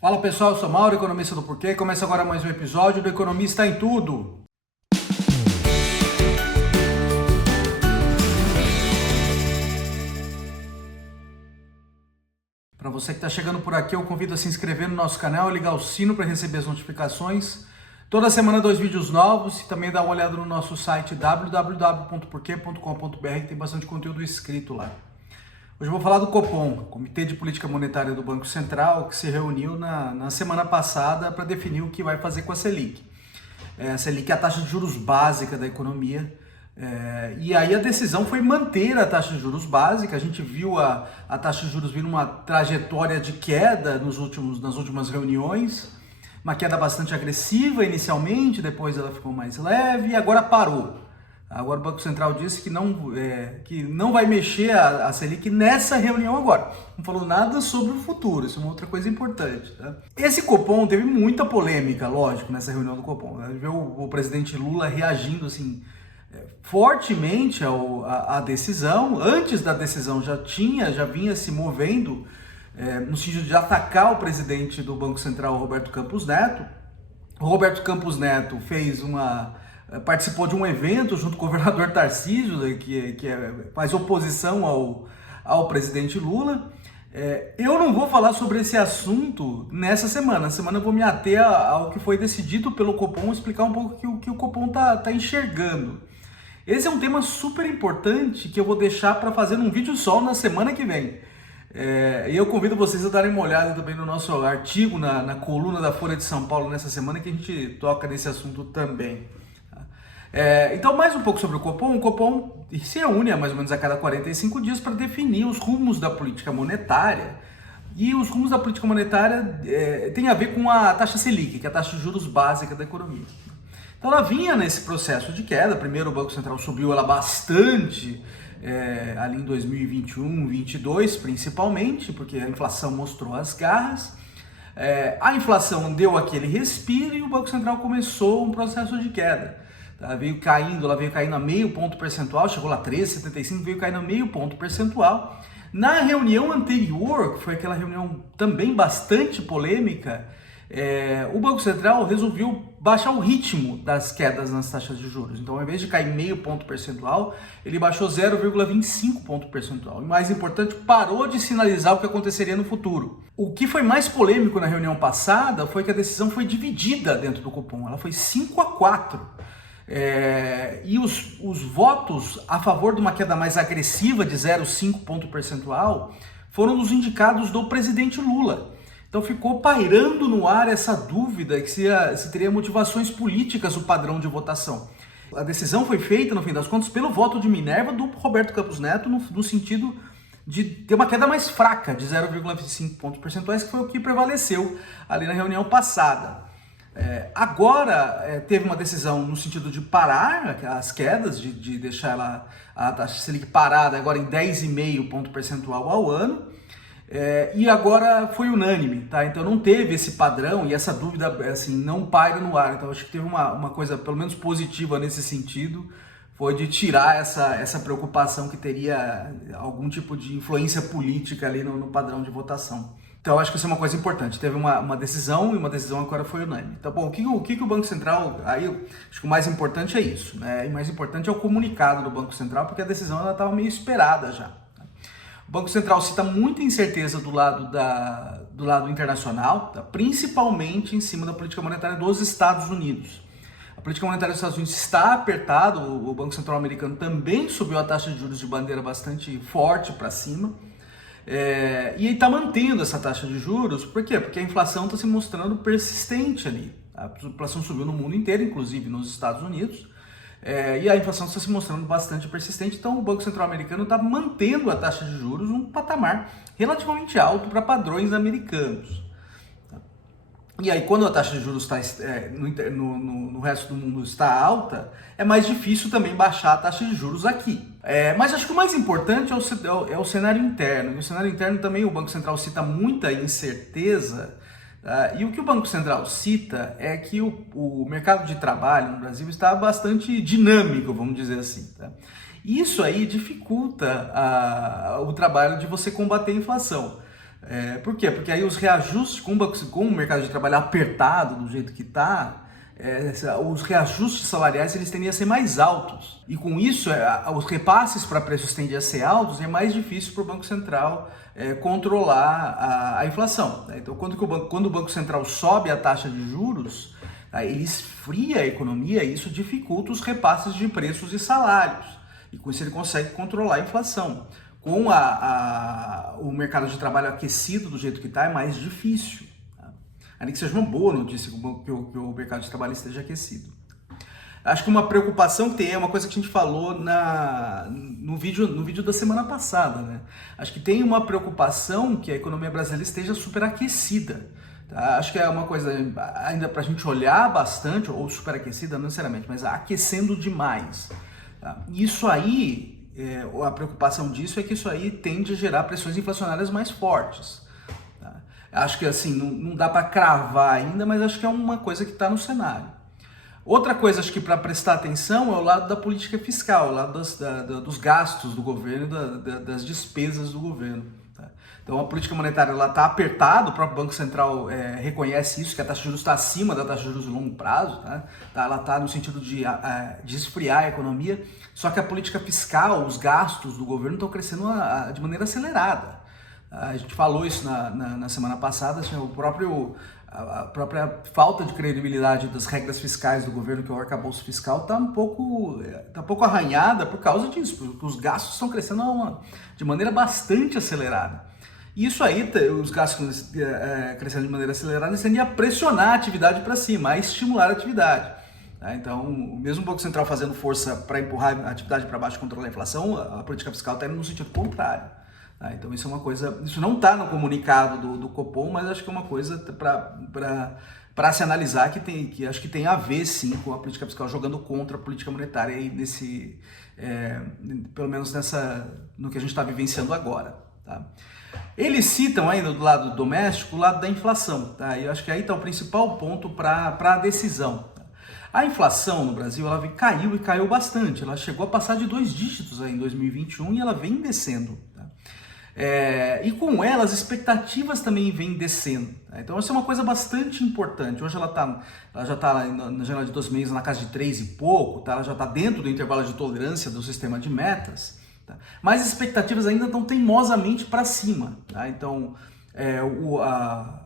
Fala pessoal, eu sou Mauro, economista do Porquê. Começa agora mais um episódio do Economista em Tudo. Para você que está chegando por aqui, eu convido a se inscrever no nosso canal e ligar o sino para receber as notificações. Toda semana 2 vídeos novos e também dá uma olhada no nosso site www.porquê.com.br, que tem bastante conteúdo escrito lá. Hoje eu vou falar do Copom, Comitê de Política Monetária do Banco Central, que se reuniu na semana passada para definir o que vai fazer com a Selic. A Selic é a taxa de juros básica da economia, e aí a decisão foi manter a taxa de juros básica. A gente viu a taxa de juros vir numa trajetória de queda nas últimas reuniões, uma queda bastante agressiva inicialmente, depois ela ficou mais leve e agora parou. Agora o Banco Central disse que não vai mexer a Selic nessa reunião agora. Não falou nada sobre o futuro, isso é uma outra coisa importante. Tá? Esse Copom teve muita polêmica, lógico, nessa reunião do Copom. Né? Viu o presidente Lula reagindo assim, fortemente à decisão. Antes da decisão já vinha se movendo no sentido de atacar o presidente do Banco Central, Roberto Campos Neto. O Roberto Campos Neto participou de um evento junto com o governador Tarcísio, que faz oposição ao presidente Lula. Eu não vou falar sobre esse assunto nessa semana. Na semana eu vou me ater ao que foi decidido pelo Copom, explicar um pouco o que o Copom está enxergando. Esse é um tema super importante que eu vou deixar para fazer num vídeo só na semana que vem. E eu convido vocês a darem uma olhada também no nosso artigo, na coluna da Folha de São Paulo nessa semana, que a gente toca nesse assunto também. Então, mais um pouco sobre o Copom. O Copom se reúne mais ou menos a cada 45 dias para definir os rumos da política monetária. E os rumos da política monetária têm a ver com a taxa Selic, que é a taxa de juros básica da economia. Então, ela vinha nesse processo de queda. Primeiro, o Banco Central subiu ela bastante ali em 2021, 2022, principalmente, porque a inflação mostrou as garras. A inflação deu aquele respiro e o Banco Central começou um processo de queda. Ela veio caindo a meio ponto percentual, chegou lá 13,75, veio caindo a meio ponto percentual. Na reunião anterior, que foi aquela reunião também bastante polêmica, o Banco Central resolveu baixar o ritmo das quedas nas taxas de juros. Então, ao invés de cair meio ponto percentual, ele baixou 0,25 ponto percentual. E mais importante, parou de sinalizar o que aconteceria no futuro. O que foi mais polêmico na reunião passada foi que a decisão foi dividida dentro do Copom. Ela foi 5-4. E os votos a favor de uma queda mais agressiva de 0,5 ponto percentual foram dos indicados do presidente Lula. Então ficou pairando no ar essa dúvida que se teria motivações políticas o padrão de votação. A decisão foi feita, no fim das contas, pelo voto de Minerva do Roberto Campos Neto, no sentido de ter uma queda mais fraca, de 0,5 pontos percentuais, que foi o que prevaleceu ali na reunião passada. Agora teve uma decisão no sentido de parar as quedas, de deixar a taxa Selic parada agora em 10,5 ponto percentual ao ano, e agora foi unânime, tá? Então não teve esse padrão e essa dúvida assim, não paira no ar. Então acho que teve uma coisa pelo menos positiva nesse sentido, foi de tirar essa preocupação que teria algum tipo de influência política ali no padrão de votação. Então, acho que isso é uma coisa importante. Teve uma decisão e uma decisão agora foi unânime. Então, bom, o que o Banco Central... Aí, acho que o mais importante é isso, né? E o mais importante é o comunicado do Banco Central, porque a decisão estava meio esperada já. O Banco Central cita muita incerteza do lado internacional, tá? Principalmente em cima da política monetária dos Estados Unidos. A política monetária dos Estados Unidos está apertada, o Banco Central americano também subiu a taxa de juros de bandeira bastante forte para cima. E está mantendo essa taxa de juros. Por quê? Porque a inflação está se mostrando persistente ali. A inflação subiu no mundo inteiro, inclusive nos Estados Unidos, e a inflação está se mostrando bastante persistente. Então o Banco Central americano está mantendo a taxa de juros num patamar relativamente alto para padrões americanos. E aí, quando a taxa de juros no resto do mundo está alta, é mais difícil também baixar a taxa de juros aqui. Mas acho que o mais importante é o cenário interno. E o cenário interno também o Banco Central cita muita incerteza. E o que o Banco Central cita é que o mercado de trabalho no Brasil está bastante dinâmico, vamos dizer assim. Tá? Isso aí dificulta o trabalho de você combater a inflação. Por quê? Porque aí os reajustes, com o mercado de trabalho apertado do jeito que está, os reajustes salariais eles tendem a ser mais altos. E com isso, os repasses para preços tendem a ser altos e é mais difícil para o Banco Central controlar a inflação. Então, quando o Banco Central sobe a taxa de juros, ele esfria a economia e isso dificulta os repasses de preços e salários. E com isso ele consegue controlar a inflação. Com o mercado de trabalho aquecido do jeito que está, é mais difícil. Ainda que seja uma boa notícia que o mercado de trabalho esteja aquecido. Acho que uma preocupação que tem é uma coisa que a gente falou no vídeo da semana passada, né? Acho que tem uma preocupação que a economia brasileira esteja superaquecida. Tá? Acho que é uma coisa ainda para a gente olhar bastante, ou superaquecida não necessariamente, mas aquecendo demais. Tá? Isso aí, a preocupação disso é que isso aí tende a gerar pressões inflacionárias mais fortes. Acho que assim, não dá para cravar ainda, mas acho que é uma coisa que está no cenário. Outra coisa, acho que para prestar atenção é o lado da política fiscal, o lado dos gastos do governo, das despesas do governo. Tá? Então a política monetária está apertada, o próprio Banco Central reconhece isso, que a taxa de juros está acima da taxa de juros de longo prazo, tá? Ela está no sentido de esfriar a economia, só que a política fiscal, os gastos do governo estão crescendo de maneira acelerada. A gente falou isso na semana passada, assim, a própria falta de credibilidade das regras fiscais do governo, que é o arcabouço fiscal, está um pouco arranhada por causa disso, porque os gastos estão crescendo de maneira bastante acelerada. E isso aí, os gastos crescendo de maneira acelerada, tendem a pressionar a atividade para cima, a estimular a atividade. Então, mesmo o Banco Central fazendo força para empurrar a atividade para baixo e controlar a inflação, a política fiscal está indo no sentido contrário. Então isso é uma coisa, isso não está no comunicado do Copom, mas acho que é uma coisa para se analisar que acho que tem a ver sim com a política fiscal jogando contra a política monetária aí pelo menos no que a gente está vivenciando agora. Tá? Eles citam ainda do lado doméstico o lado da inflação, tá? E eu acho que aí está o principal ponto para a decisão. A inflação no Brasil ela caiu e caiu bastante, ela chegou a passar de 2 dígitos aí em 2021 e ela vem descendo. E com ela as expectativas também vêm descendo. Então essa é uma coisa bastante importante. Hoje ela já está na janela de 12 meses na casa de 3 e pouco, tá? Ela já está dentro do intervalo de tolerância do sistema de metas, tá? Mas as expectativas ainda estão teimosamente para cima. Tá? Então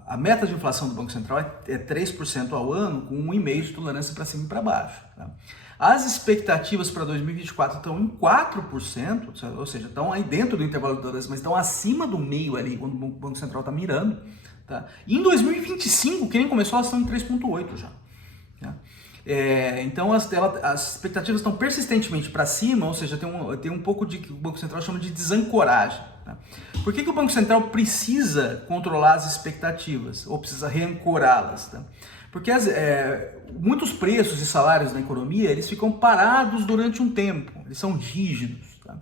a meta de inflação do Banco Central é 3% ao ano, com 1,5% de tolerância para cima e para baixo. Tá? As expectativas para 2024 estão em 4%, ou seja, estão aí dentro do intervalo de tolerância, mas estão acima do meio ali, quando o Banco Central está mirando. Tá? E em 2025, que nem começou, elas estão em 3,8% já. Tá? Então as expectativas estão persistentemente para cima, ou seja, tem um pouco de que o Banco Central chama de desancoragem. Tá? Por que o Banco Central precisa controlar as expectativas, ou precisa reancorá-las? Tá? Porque muitos preços e salários na economia, eles ficam parados durante um tempo, eles são rígidos. Tá?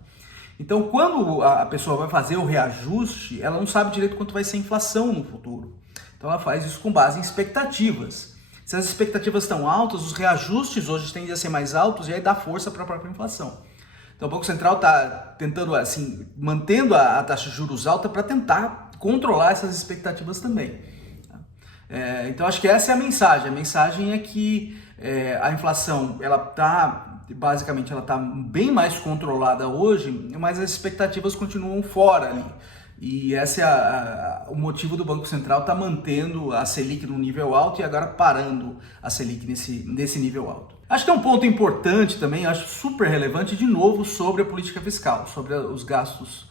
Então, quando a pessoa vai fazer o reajuste, ela não sabe direito quanto vai ser a inflação no futuro. Então, ela faz isso com base em expectativas. Se as expectativas estão altas, os reajustes hoje tendem a ser mais altos e aí dá força para a própria inflação. Então, o Banco Central está tentando, assim, mantendo a taxa de juros alta para tentar controlar essas expectativas também. Então acho que essa é a mensagem. A mensagem é que a inflação basicamente ela está bem mais controlada hoje, mas as expectativas continuam fora ali. E esse é o motivo do Banco Central estar mantendo a Selic no nível alto e agora parando a Selic nesse nível alto. Acho que é um ponto importante também, acho super relevante, de novo, sobre a política fiscal, sobre os gastos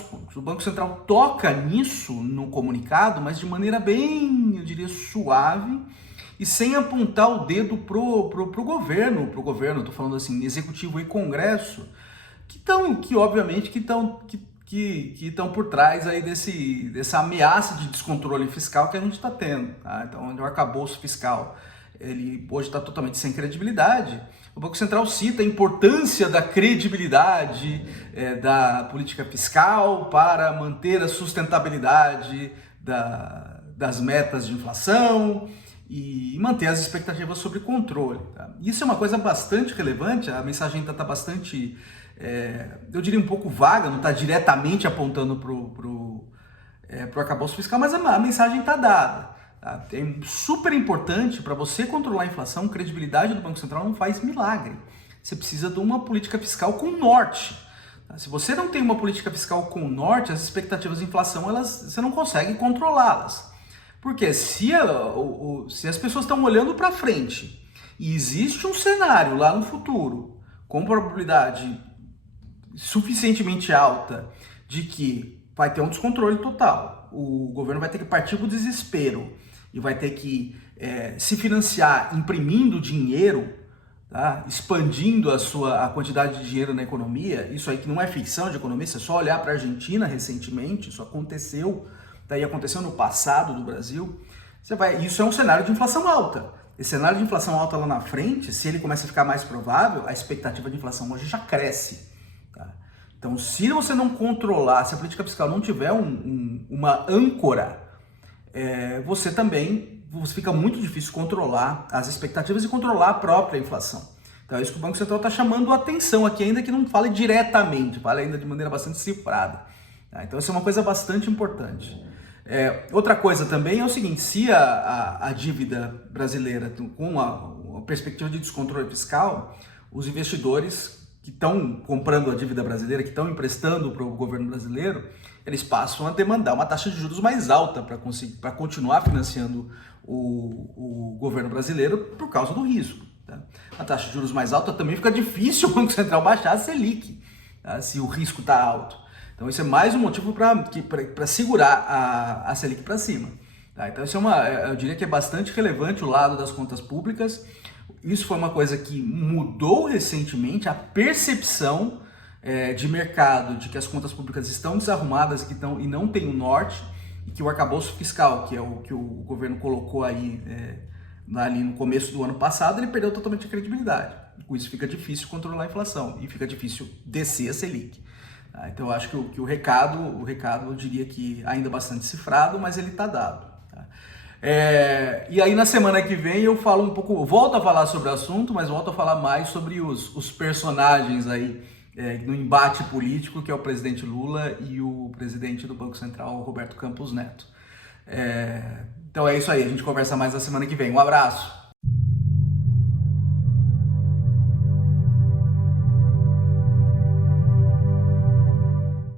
públicos. O Banco Central toca nisso no comunicado, mas de maneira bem, eu diria, suave e sem apontar o dedo pro governo, estou falando assim, executivo e congresso, que obviamente estão por trás aí dessa ameaça de descontrole fiscal que a gente está tendo. Tá? Então, o arcabouço fiscal ele hoje está totalmente sem credibilidade. O Banco Central cita a importância da credibilidade da política fiscal para manter a sustentabilidade das metas de inflação e manter as expectativas sob controle. Tá? Isso é uma coisa bastante relevante, a mensagem ainda está bastante, eu diria um pouco vaga, não está diretamente apontando para o arcabouço fiscal, mas a mensagem está dada. Tá? É super importante para você controlar a inflação, credibilidade do Banco Central não faz milagre. Você precisa de uma política fiscal com norte. Tá? Se você não tem uma política fiscal com norte, as expectativas de inflação você não consegue controlá-las. Porque se as pessoas estão olhando para frente e existe um cenário lá no futuro com probabilidade suficientemente alta de que vai ter um descontrole total, o governo vai ter que partir para o desespero e vai ter que se financiar imprimindo dinheiro, tá? Expandindo a quantidade de dinheiro na economia. Isso aí que não é ficção de economista, é só olhar para a Argentina recentemente, isso aconteceu, daí aconteceu no passado do Brasil. Isso é um cenário de inflação alta. Esse cenário de inflação alta lá na frente, se ele começa a ficar mais provável, a expectativa de inflação hoje já cresce. Tá? Então, se você não controlar, se a política fiscal não tiver uma âncora, você fica muito difícil controlar as expectativas e controlar a própria inflação. Então é isso que o Banco Central está chamando a atenção aqui, ainda que não fale diretamente, fale ainda de maneira bastante cifrada. Tá? Então isso é uma coisa bastante importante. Outra coisa também é o seguinte, se a dívida brasileira, com a perspectiva de descontrole fiscal, os investidores que estão comprando a dívida brasileira, que estão emprestando para o governo brasileiro, eles passam a demandar uma taxa de juros mais alta para continuar financiando o governo brasileiro por causa do risco. Tá? A taxa de juros mais alta também fica difícil o Banco Central baixar a Selic, tá? Se o risco está alto. Então isso é mais um motivo para segurar a Selic para cima. Tá? Então isso eu diria que é bastante relevante o lado das contas públicas. Isso foi uma coisa que mudou recentemente a percepção de mercado, de que as contas públicas estão desarrumadas e não tem um norte, e que o arcabouço fiscal, que é o que o governo colocou aí ali no começo do ano passado, ele perdeu totalmente a credibilidade. Com isso fica difícil controlar a inflação e fica difícil descer a Selic. Tá? Então eu acho que o recado eu diria que ainda bastante cifrado, mas ele está dado. Tá? E aí na semana que vem eu falo um pouco, volto a falar sobre o assunto, mas volto a falar mais sobre os personagens aí no embate político, que é o presidente Lula e o presidente do Banco Central, Roberto Campos Neto. Então é isso aí, a gente conversa mais na semana que vem. Um abraço!